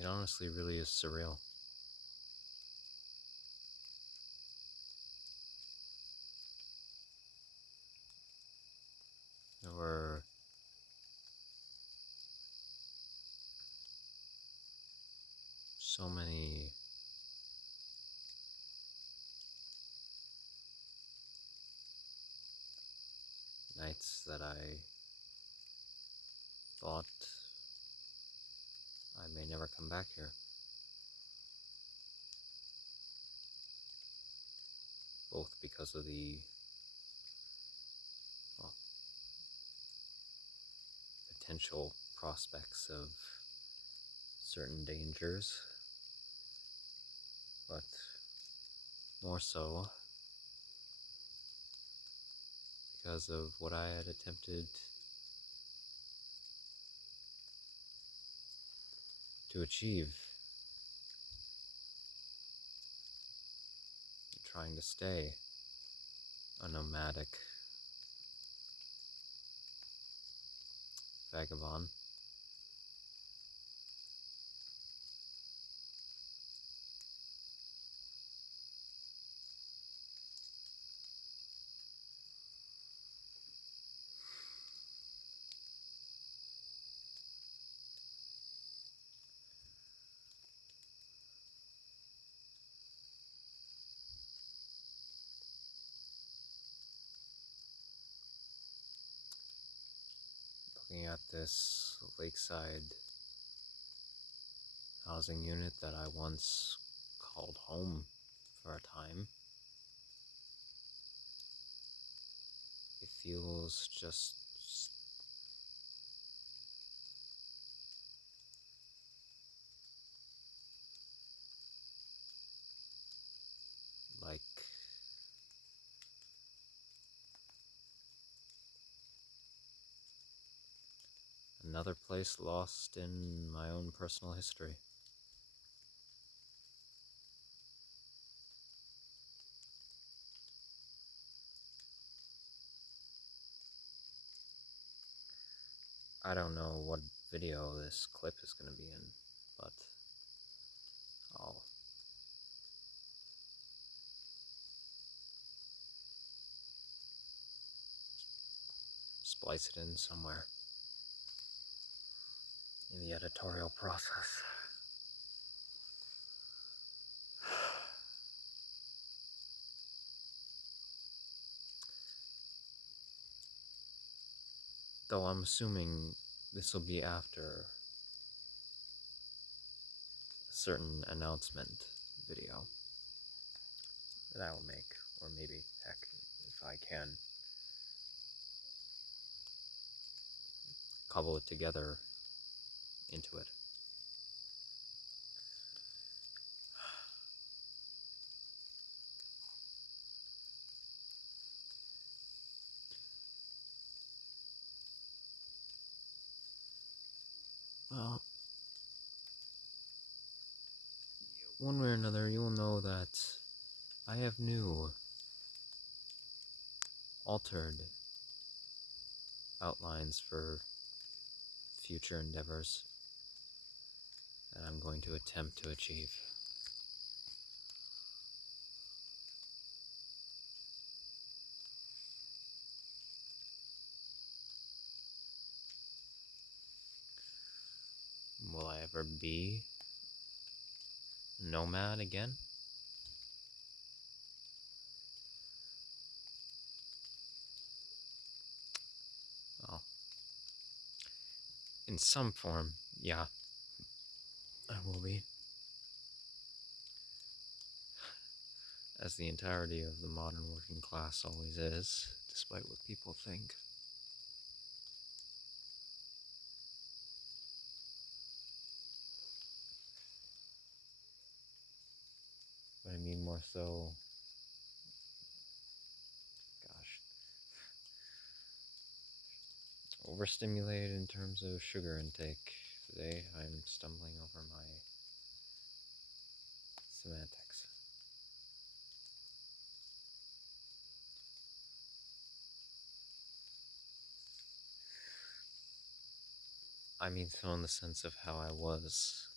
It honestly really is surreal. There were so many nights that I thought I may never come back here. Both because of the, well, potential prospects of certain dangers, but more so because of what I had attempted to achieve, trying to stay a nomadic vagabond. Looking at this lakeside housing unit that I once called home for a time, it feels just like another place lost in my own personal history. I don't know what video this clip is going to be in, but I'll splice it in somewhere in the editorial process. Though I'm assuming this will be after a certain announcement video that I will make, or maybe, heck, if I can cobble it together into it. Well, one way or another, you will know that I have new, altered outlines for future endeavors that I'm going to attempt to achieve. Will I ever be a nomad again? Well, in some form, yeah, I will be. As the entirety of the modern working class always is, despite what people think. But I mean more so, gosh, overstimulated in terms of sugar intake. Today I'm stumbling over my semantics. I mean so in the sense of how I was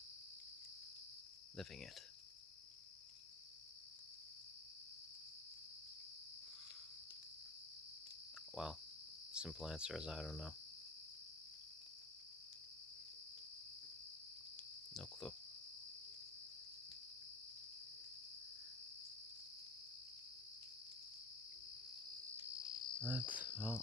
living it. Well, simple answer is I don't know. No clue. But, well,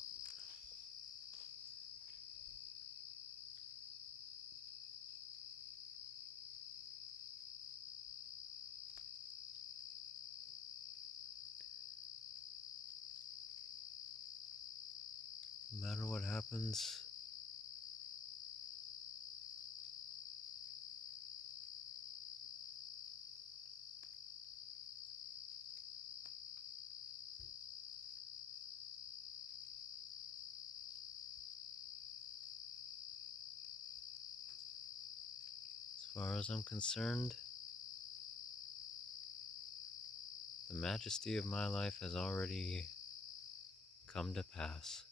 no matter what happens, as far as I'm concerned, the majesty of my life has already come to pass.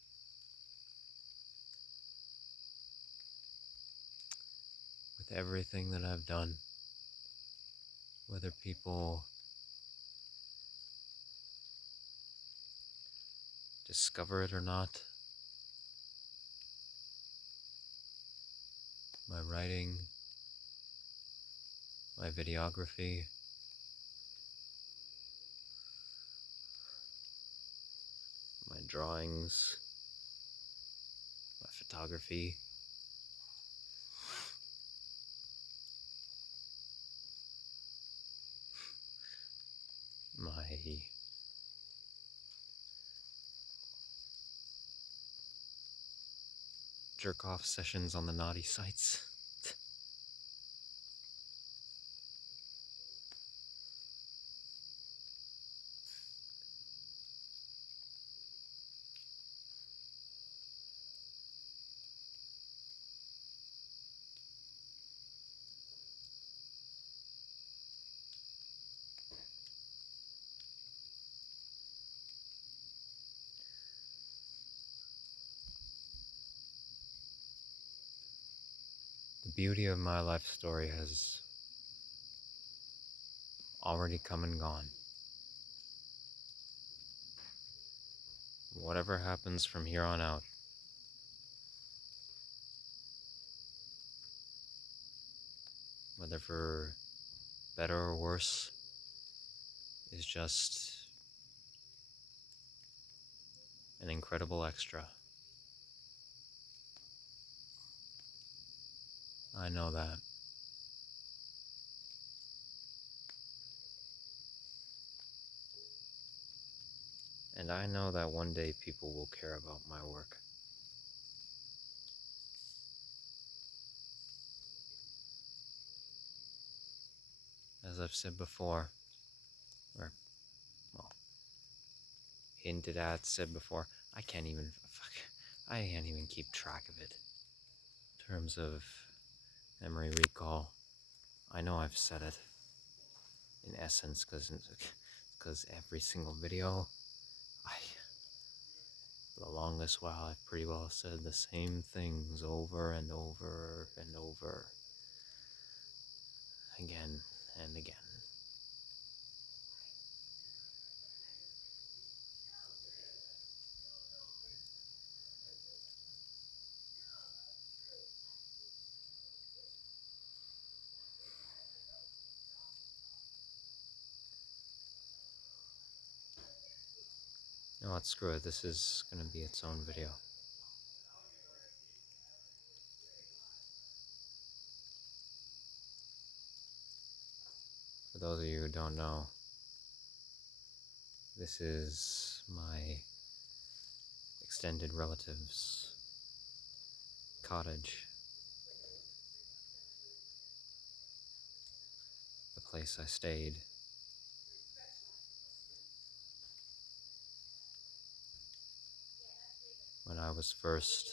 With everything that I've done, whether people discover it or not, my writing, my videography, my drawings, my photography, my jerk-off sessions on the naughty sites. The beauty of my life story has already come and gone. Whatever happens from here on out, whether for better or worse, is just an incredible extra. I know that. And I know that one day people will care about my work. As I've said before, or, well, hinted at, said before, I can't even keep track of it. In terms of memory recall, I know I've said it in essence, because every single video, for the longest while, I've pretty well said the same things over and over and over, again and again. You know what, screw it, this is gonna be its own video. For those of you who don't know, this is my extended relative's cottage. The place I stayed when I was first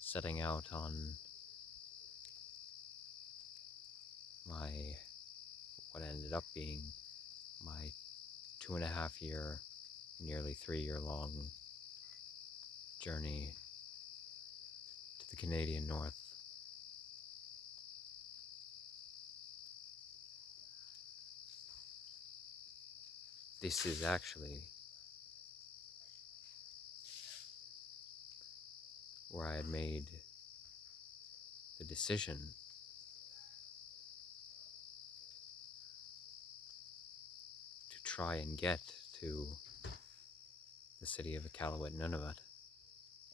setting out on my, what ended up being my 2.5-year, nearly 3-year long journey to the Canadian North. this is actually where I had made the decision to try and get to the city of Iqaluit Nunavut,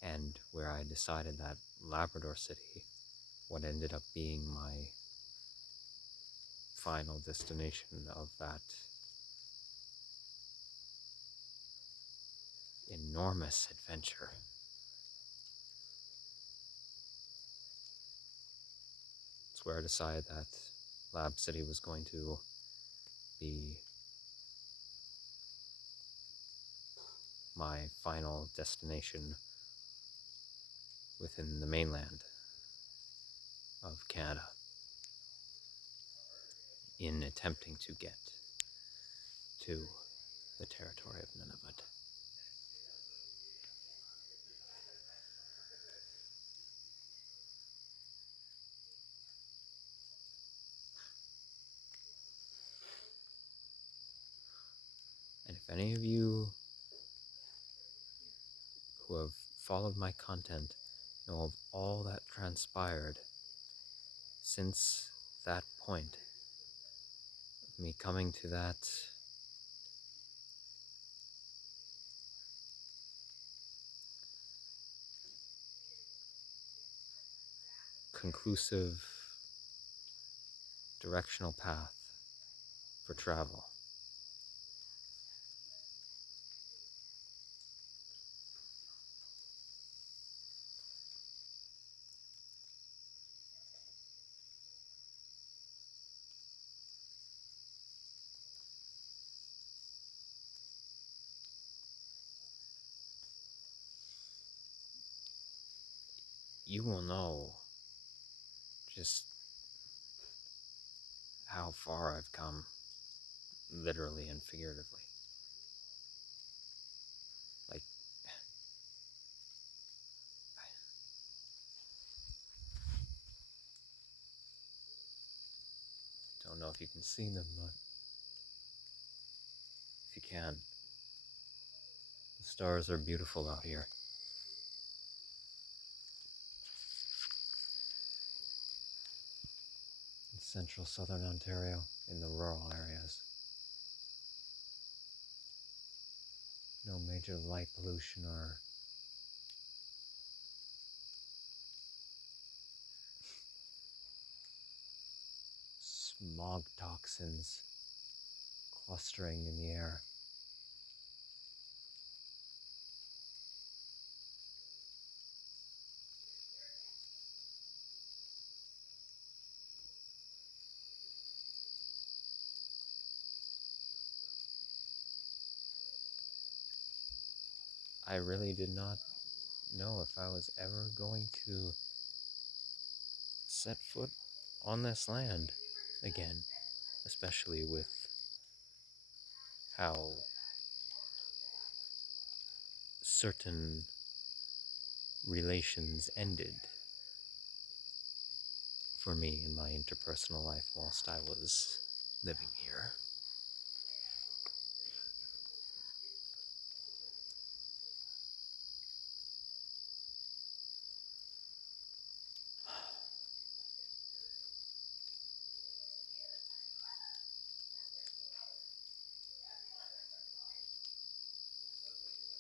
and where I decided that Labrador City, what ended up being my final destination of that enormous adventure. It's where I decided that Lab City was going to be my final destination within the mainland of Canada in attempting to get to the territory of Nunavut. And if any of you who have followed my content know of all that transpired since that point, me coming to that conclusive directional path for travel, you will know just how far I've come, literally and figuratively. Like, I don't know if you can see them, but if you can, the stars are beautiful out here. In central southern Ontario, in the rural areas. No major light pollution or smog toxins clustering in the air. I really did not know if I was ever going to set foot on this land again, especially with how certain relations ended for me in my interpersonal life whilst I was living here.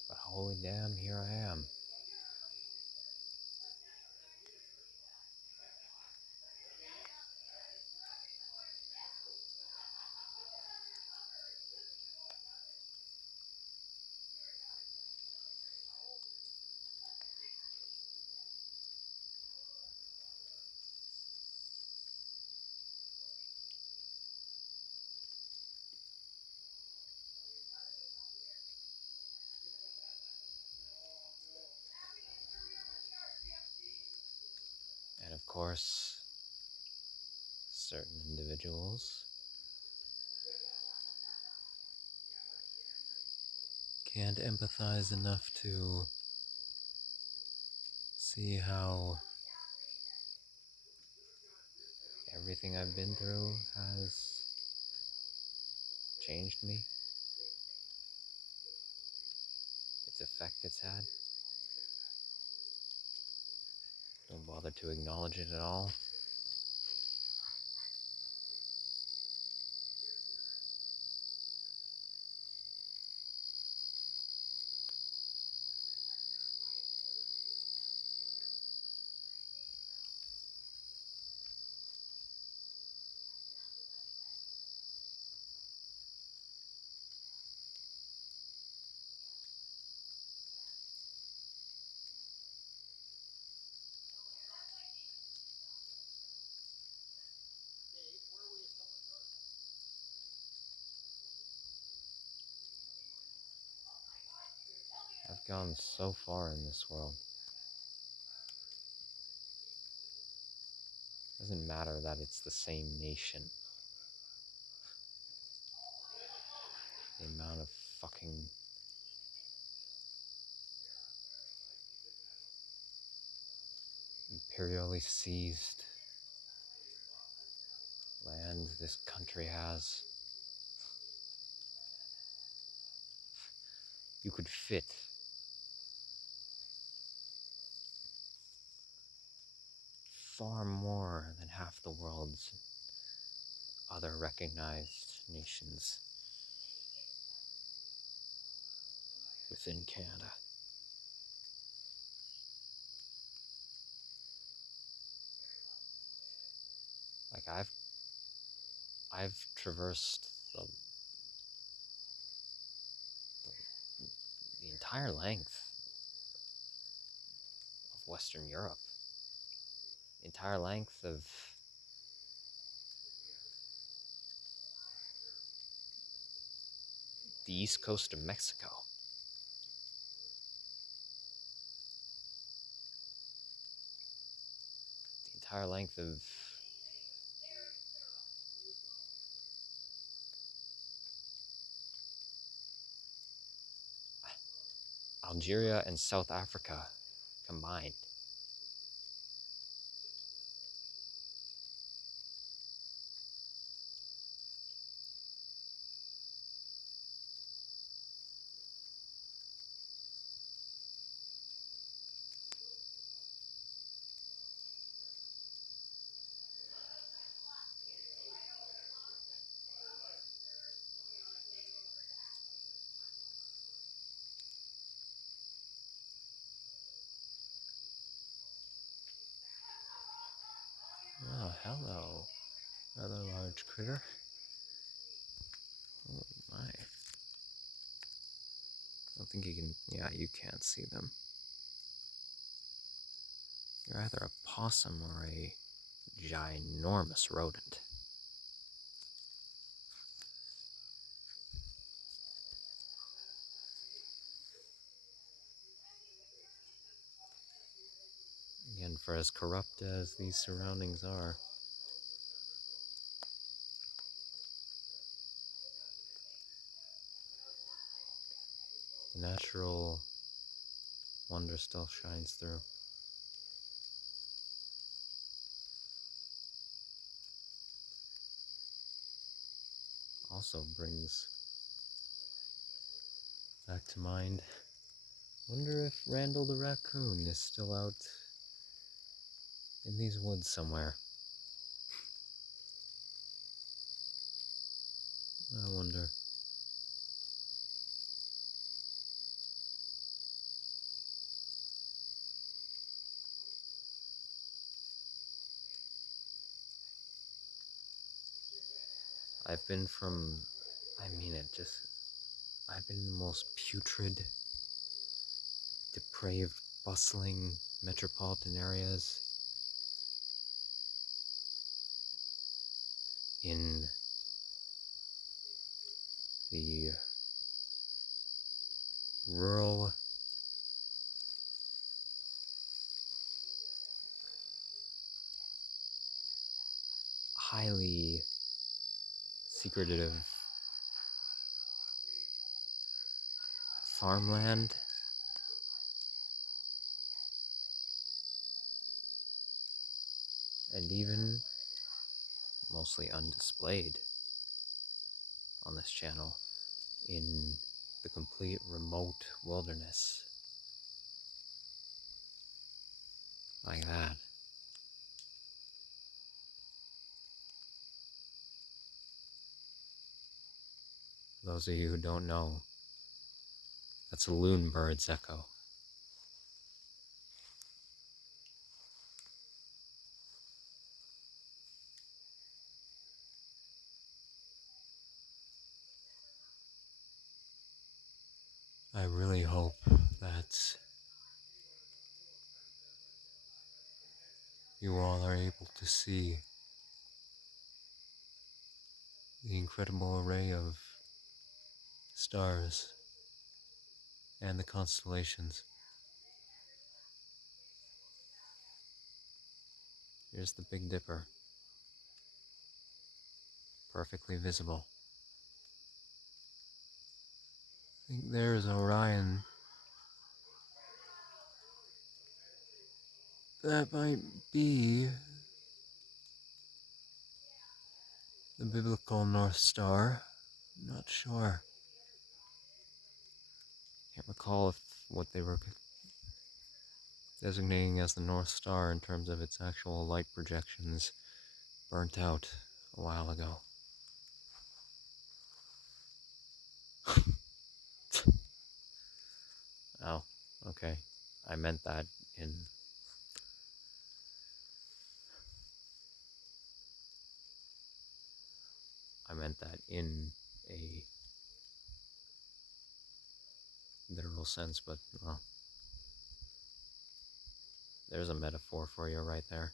But holy damn, here I am. And of course, certain individuals can't empathize enough to see how everything I've been through has changed me effect it's had. Don't bother to acknowledge it at all. I've gone so far in this world. Doesn't matter that it's the same nation. The amount of fucking imperially seized land this country has. You could fit far more than half the world's other recognized nations within Canada. Like I've traversed the entire length of Western Europe, the entire length of the east coast of Mexico, the entire length of Algeria and South Africa combined. Oh, hello, rather large critter. Oh my. I don't think you can, yeah, you can't see them. You're either a possum or a ginormous rodent. Again, for as corrupt as these surroundings are, the natural wonder still shines through. Also brings back to mind, wonder if Randall the raccoon is still out in these woods somewhere. I wonder. I've been from, I mean it, just, I've been in the most putrid, depraved, bustling metropolitan areas in the rural, highly secretive farmland, and even mostly undisplayed on this channel in the complete remote wilderness. Like that. For those of you who don't know, that's a loon bird's echo. I really hope that you all are able to see the incredible array of stars and the constellations. Here's the Big Dipper, perfectly visible. I think there's Orion. That might be the biblical North Star. I'm not sure. Can't recall if what they were designating as the North Star in terms of its actual light projections burnt out a while ago. Oh, okay. I meant that in a literal sense, but well, there's a metaphor for you right there.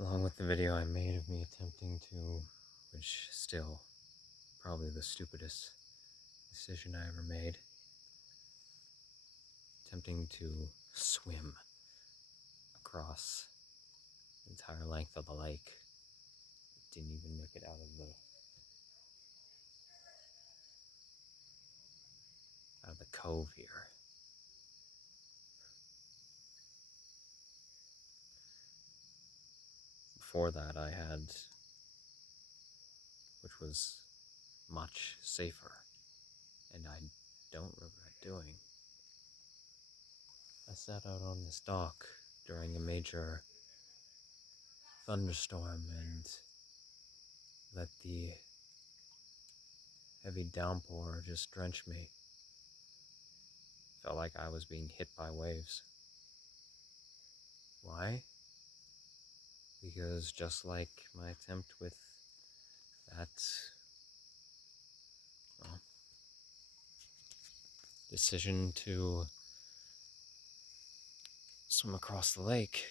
Along with the video I made of me attempting to, which still probably the stupidest decision I ever made, attempting to swim across the entire length of the lake. Didn't even make it out of the cove here. Before that I had, which was much safer, and I don't regret doing. I sat out on this dock during a major thunderstorm and let the heavy downpour just drench me. Felt like I was being hit by waves. Why? Because just like my attempt with that, well, decision to swim across the lake,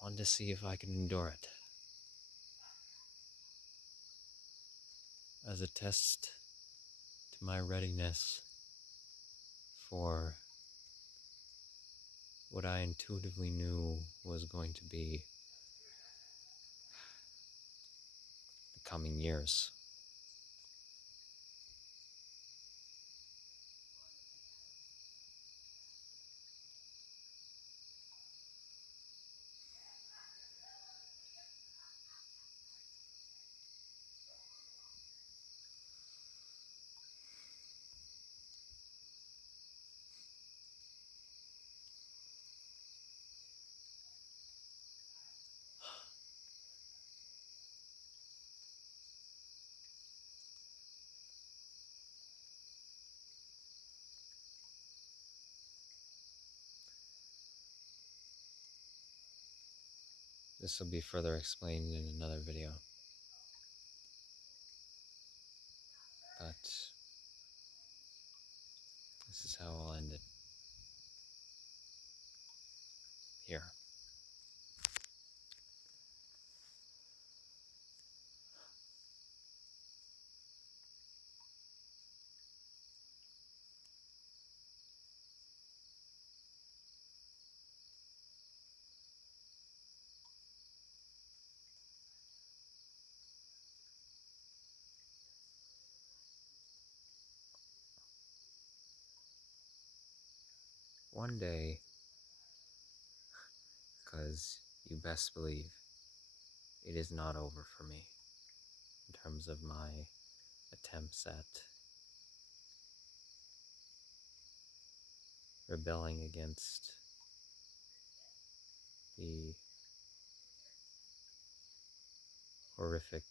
I wanted to see if I could endure it. As a test to my readiness for what I intuitively knew was going to be coming years. This will be further explained in another video. But this is how I'll end it here. One day, because you best believe it is not over for me in terms of my attempts at rebelling against the horrific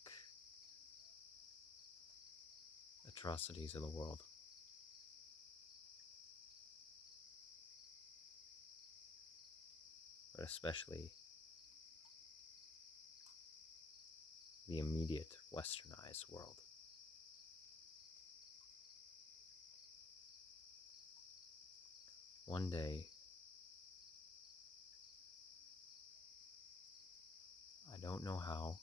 atrocities of the world. But especially the immediate westernized world. One day, I don't know how,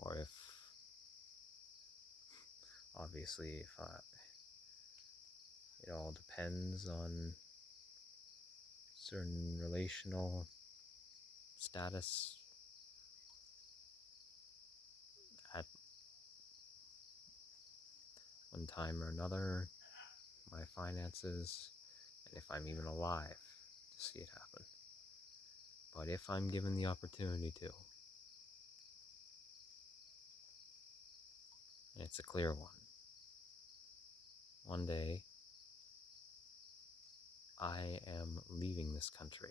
or if, obviously, it all depends on certain relational status at one time or another, my finances, and if I'm even alive to see it happen. But if I'm given the opportunity to, and it's a clear one day I am leaving this country.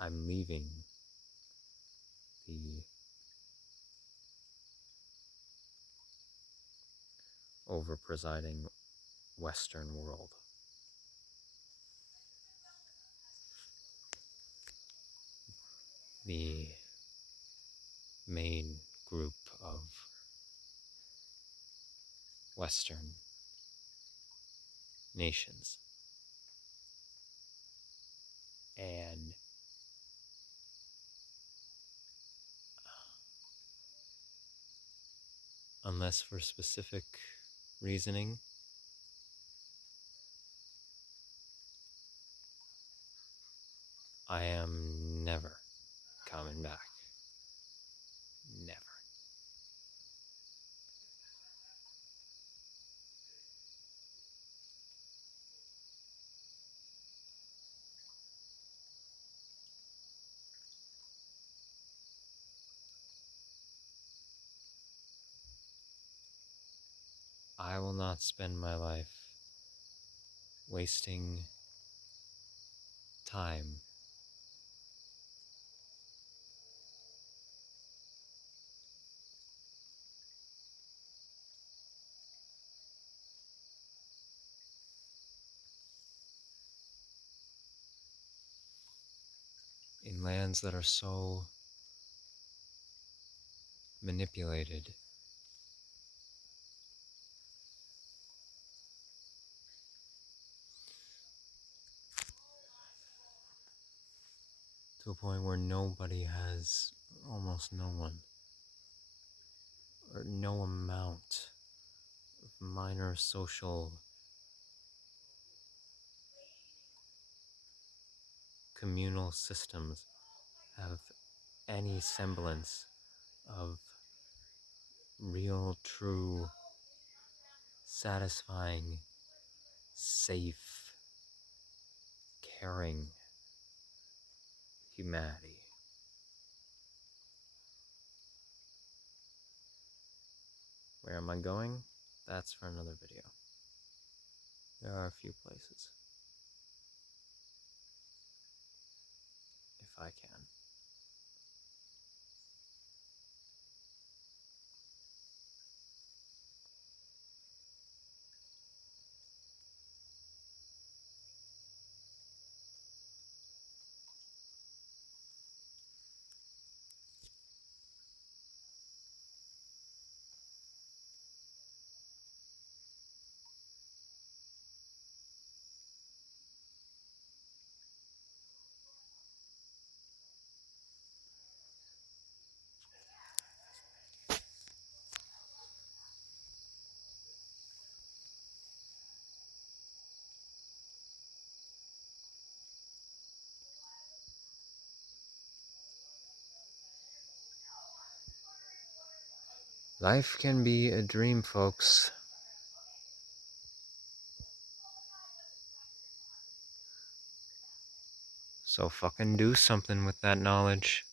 I'm leaving the over-presiding Western world. The main group of Western nations. And unless for specific reasoning, I am never coming back. Never. I will not spend my life wasting time in lands that are so manipulated to a point where nobody has, almost no one, or no amount of minor social communal systems have any semblance of real, true, satisfying, safe, caring humanity. Where am I going? That's for another video. There are a few places. If I can. Life can be a dream, folks. So fucking do something with that knowledge.